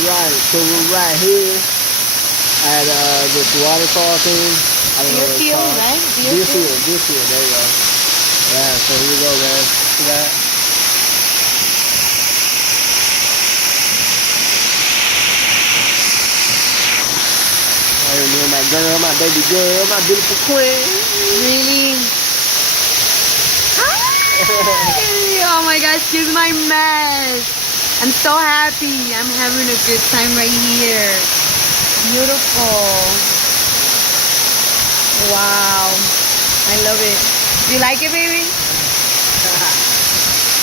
Alright, so we're right here at this waterfall thing. I don't know what it's called. Right? Deerfield, there you go. Yeah, so here we go, guys. See that? Right here, my girl, my baby girl, my beautiful queen. Really? Hi! Oh my gosh, here's my mess. I'm so happy. I'm having a good time right here. Beautiful. Wow. I love it. You like it, baby?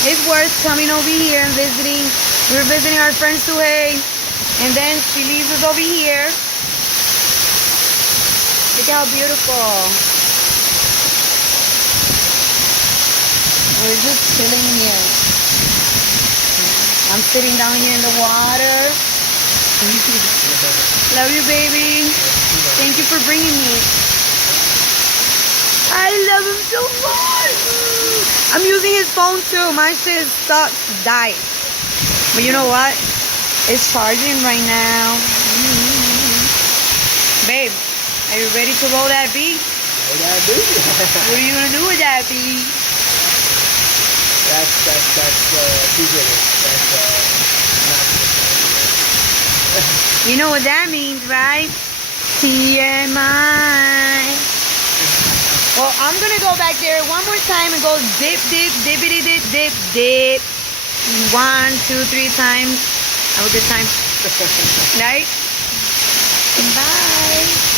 It's worth coming over here and visiting. We're visiting our friend Suhey. And then she leaves us over here. Look how beautiful. We're just chilling here. I'm sitting down here in the water. Love you, baby. Thank you for bringing me. I love him so much. I'm using his phone too. My shit sucks, died. But you know what? It's charging right now. Babe, are you ready to roll that beat? Roll that beat? What are you gonna do with that beat? That's secret. You know what that means, right? TMI. Well, I'm gonna go back there one more time and go dip, dip, dippity, dip, dip, dip. 1, 2, 3 times. Have a good time. Right? Bye.